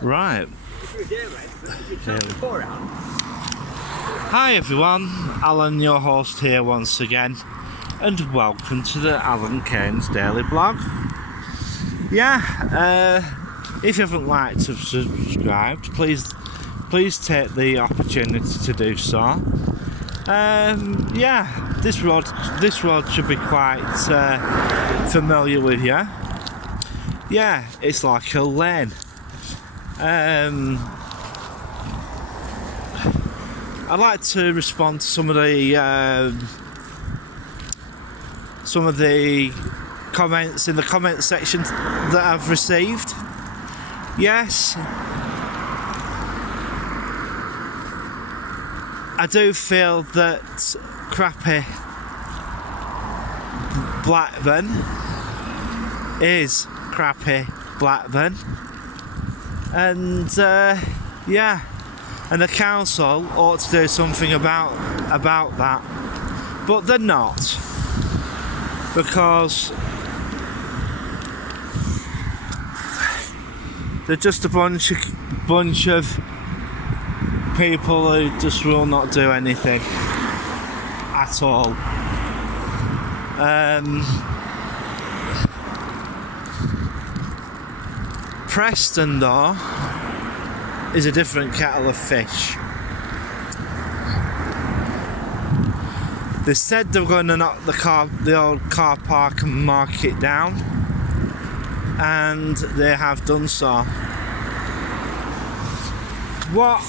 Right. Hi everyone, Alan, your host here once again, and welcome to the Alan Kane's Daily Blog. If you haven't liked or subscribed, please take the opportunity to do so. This road should be quite familiar with you. Yeah, it's like a lane. I'd like to respond to some of the comments in the comment section that I've received. Yes, I do feel that crappy Blackburn is crappy Blackburn, and and the council ought to do something about that, but they're not, because they're just a bunch of people who just will not do anything at all. Preston, though, is a different kettle of fish. They said they were going to knock the old car park and market down, and they have done so. What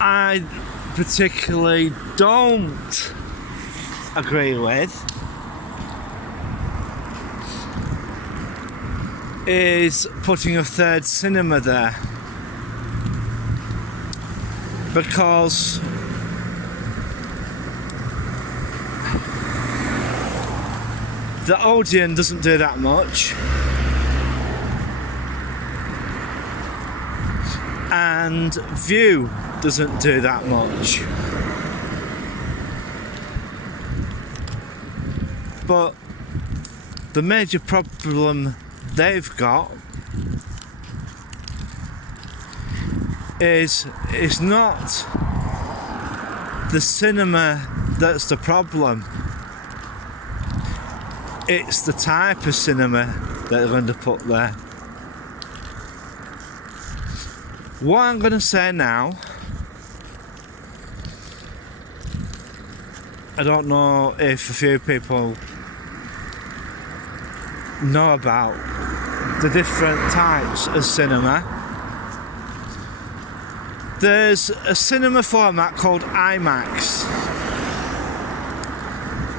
I particularly don't agree with is putting a third cinema there, because the Odeon doesn't do that much, and View doesn't do that much. But the major problem they've got is it's not the cinema that's the problem, it's the type of cinema that they're going to put there. What I'm going to say now, I don't know if a few people know about the different types of cinema. There's a cinema format called IMAX,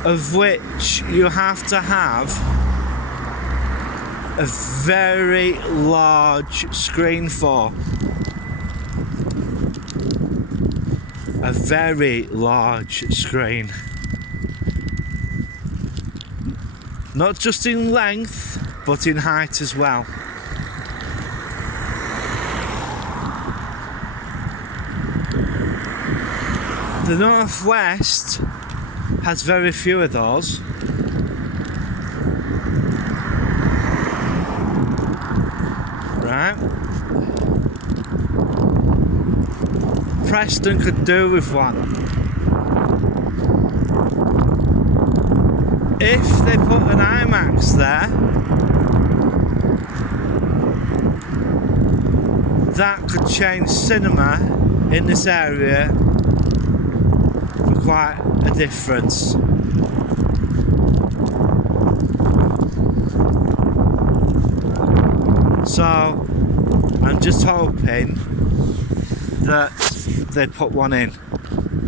of which you have to have a very large screen for. A very large screen. Not just in length, but in height as well. The North West has very few of those. Right? Preston could do with one. If they put an IMAX there, that could change cinema in this area for quite a difference. So I'm just hoping that they put one in,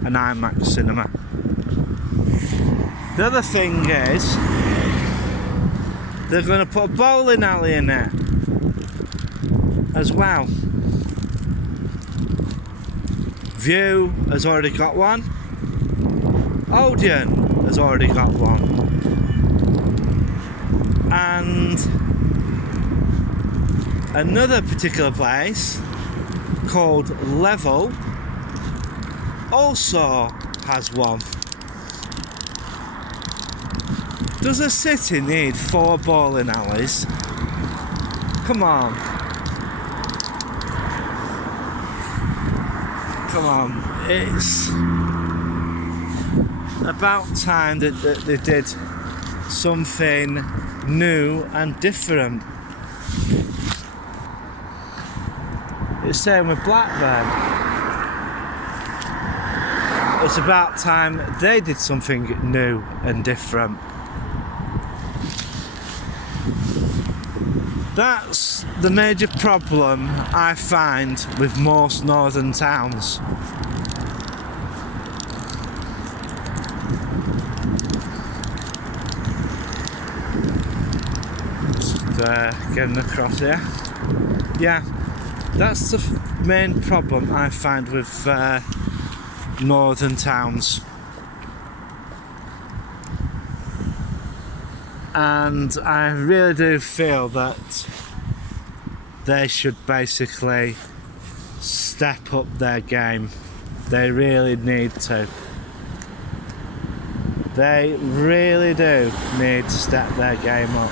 an IMAX cinema. The other thing is, they're going to put a bowling alley in there as well. View has already got one. Odeon has already got one. And another particular place called Level also has one. Does a city need 4 bowling alleys? Come on. come on, it's about time that they did something new and different. It's the same with Blackburn. It's about time they did something new and different. That's the major problem I find with most northern towns. Getting across here. Yeah, that's the main problem I find with northern towns. And I really do feel that they should basically step up their game. They really need to. They really do need to step their game up.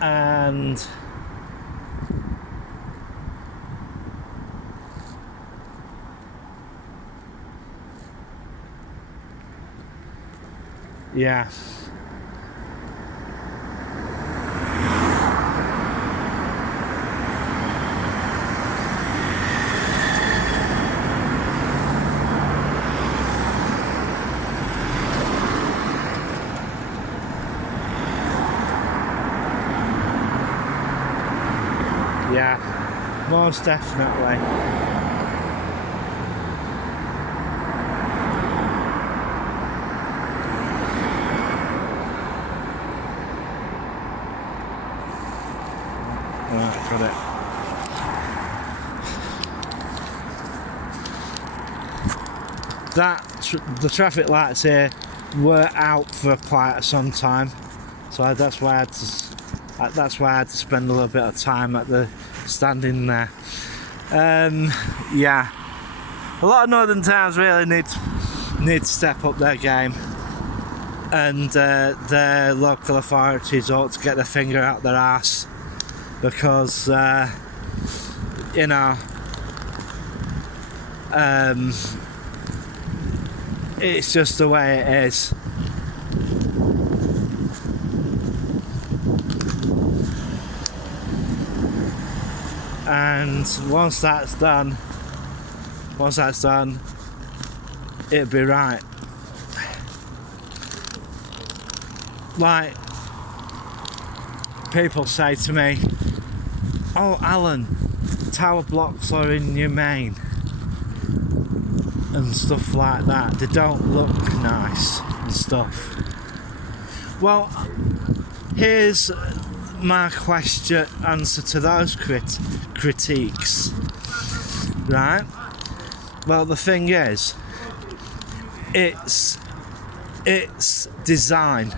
And yeah. Yeah, most definitely. Right, got it. The traffic lights here were out for quite some time, so that's why I had to spend a little bit of time at the standing there. Yeah, a lot of northern towns really need to step up their game, and their local authorities ought to get their finger out their arse, because you know, it's just the way it is. And once that's done, it'll be right. Like, people say to me, "Oh, Alan, tower blocks are in your main," and stuff like that. They don't look nice and stuff. Well, here's my answer to those critiques, right? Well, the thing is, it's design,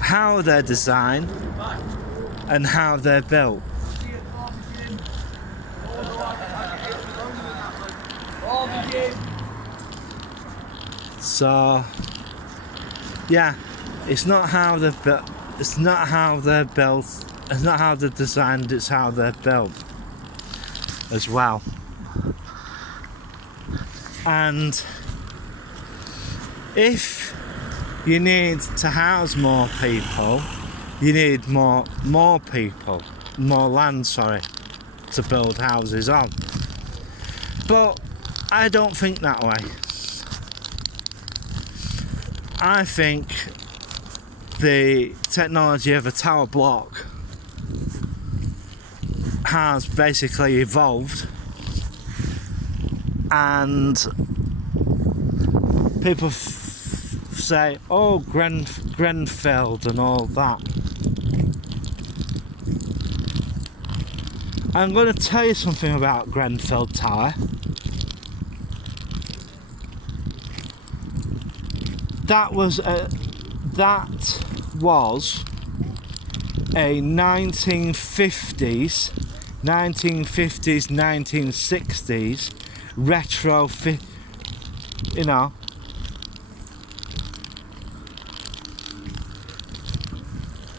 how they're designed and how they're built. So yeah, it's not how they're built. It's not how they're built. It's not how they're designed. It's how they're built as well. And if you need to house more people, you need more people, more land, to build houses on. But I don't think that way. I think the technology of a tower block has basically evolved, and people say, "Oh, Grenfell and all that." I'm going to tell you something about Grenfell Tower. That was a 1950s, 1960s retrofit, you know.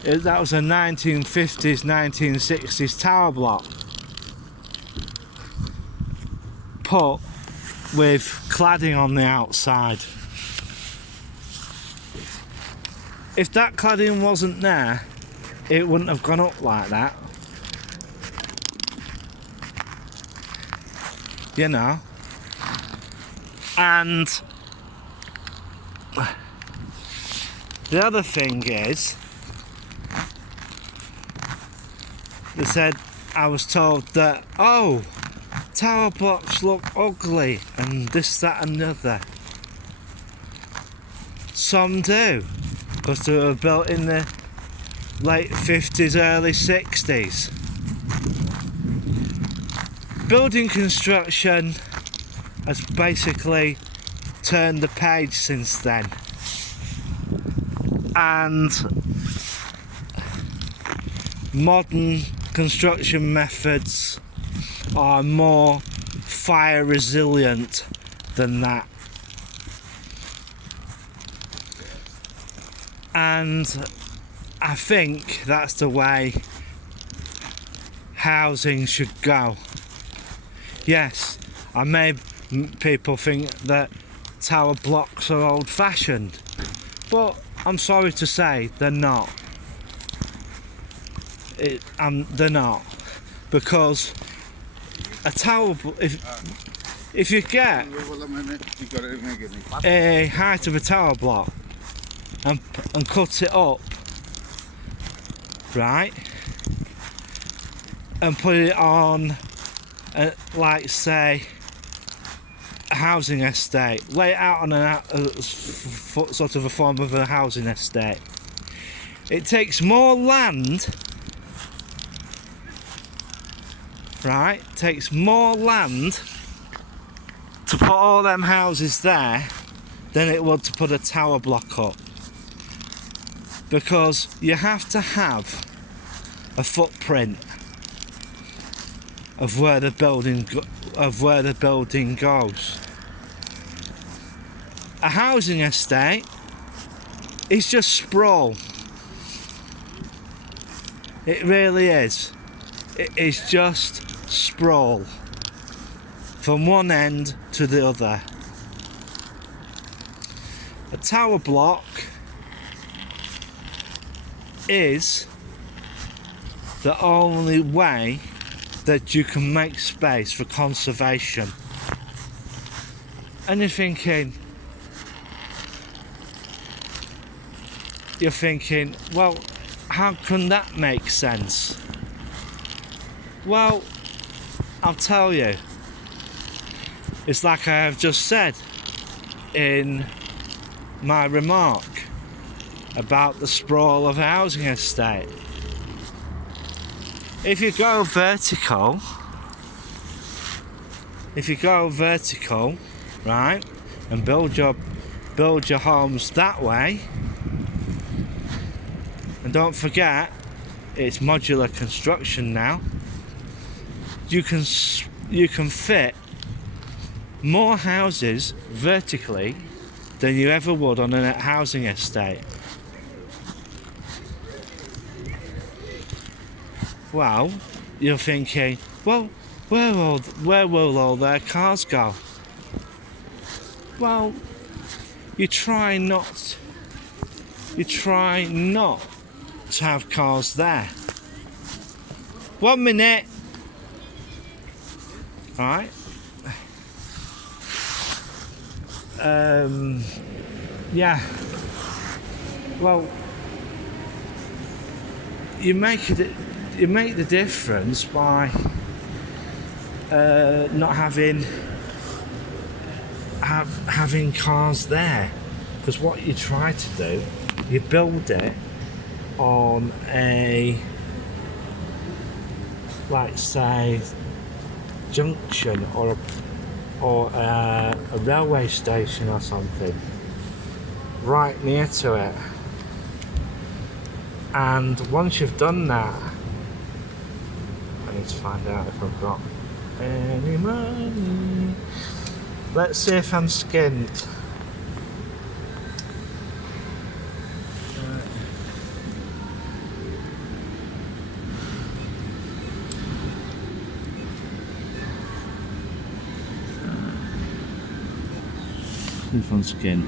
That was a 1950s, 1960s tower block. put with cladding on the outside. If that cladding wasn't there, it wouldn't have gone up like that. You know. And the other thing is, they said, I was told that, oh, tower blocks look ugly and this, that and the other. Some do, because they were built in the late 50s, early 60s. Building construction has basically turned the page since then. And modern construction methods are more fire resilient than that. And I think that's the way housing should go. Yes, people think that tower blocks are old-fashioned, but I'm sorry to say they're not. They're not, because a tower, if you get a height of a tower block and cut it up, right, and put it on, like say, a housing estate, lay it out on sort of a form of a housing estate, it takes more land. Right, takes more land to put all them houses there than it would to put a tower block up, because you have to have a footprint of where the building goes. A housing estate is just sprawl. It really is. It is just sprawl from one end to the other. A tower block is the only way that you can make space for conservation. And you're thinking, well, how can that make sense? Well, I'll tell you. It's like I have just said in my remark about the sprawl of a housing estate. If you go vertical, right, and build your homes that way, and don't forget, it's modular construction now. You can fit more houses vertically than you ever would on a housing estate. Well, you're thinking, well, where will all their cars go? Well, you try not to have cars there. 1 minute. Alright. Yeah. Well, you make the difference by not having cars there, because what you try to do, you build it on a, like say, junction or a railway station or something right near to it, and once you've done that, I need to find out if I've got any money. Let's see if I'm skint. suffering from skin.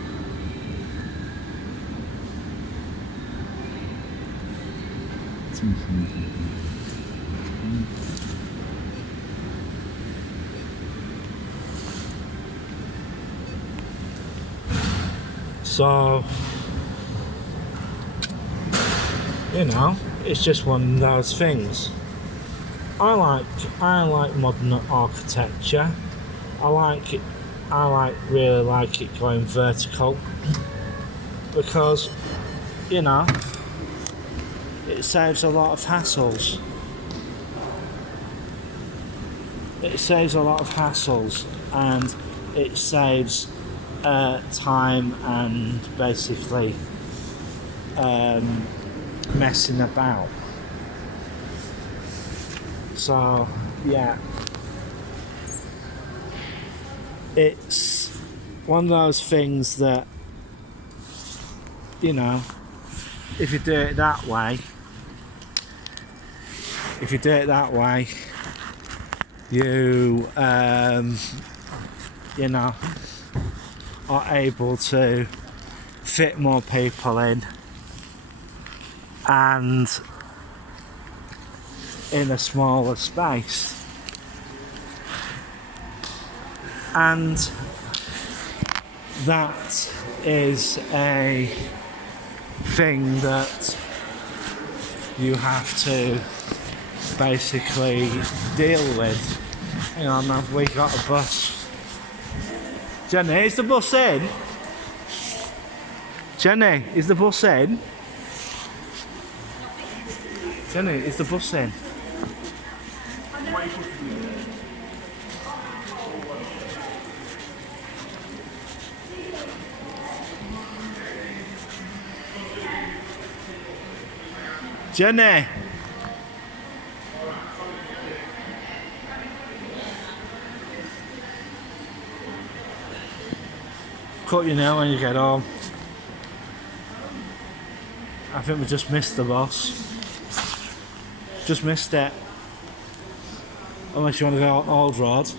So, you know, it's just one of those things. I like modern architecture. Really like it going vertical because, you know, it saves a lot of hassles. And it saves time and basically messing about. So yeah, it's one of those things that, you know, if you do it that way, you know, are able to fit more people in and in a smaller space. And that is a thing that you have to basically deal with. Hang on, have we got a bus? Jenny, is the bus in? Jenny, is the bus in? Jenny, is the bus in? Jenny! Cut you now when you get home. I think we just missed the bus. Just missed it. Unless you want to go on Old Road.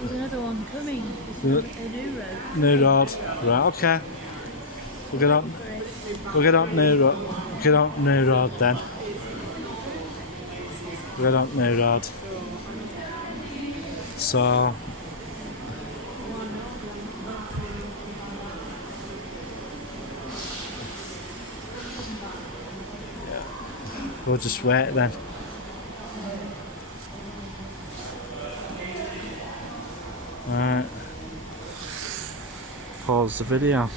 There's another one coming. It's a new road. New road. Right, okay. We'll get on new road. Get on new road then. We'll get on new road. So we'll just wait then. Alright. Pause the video.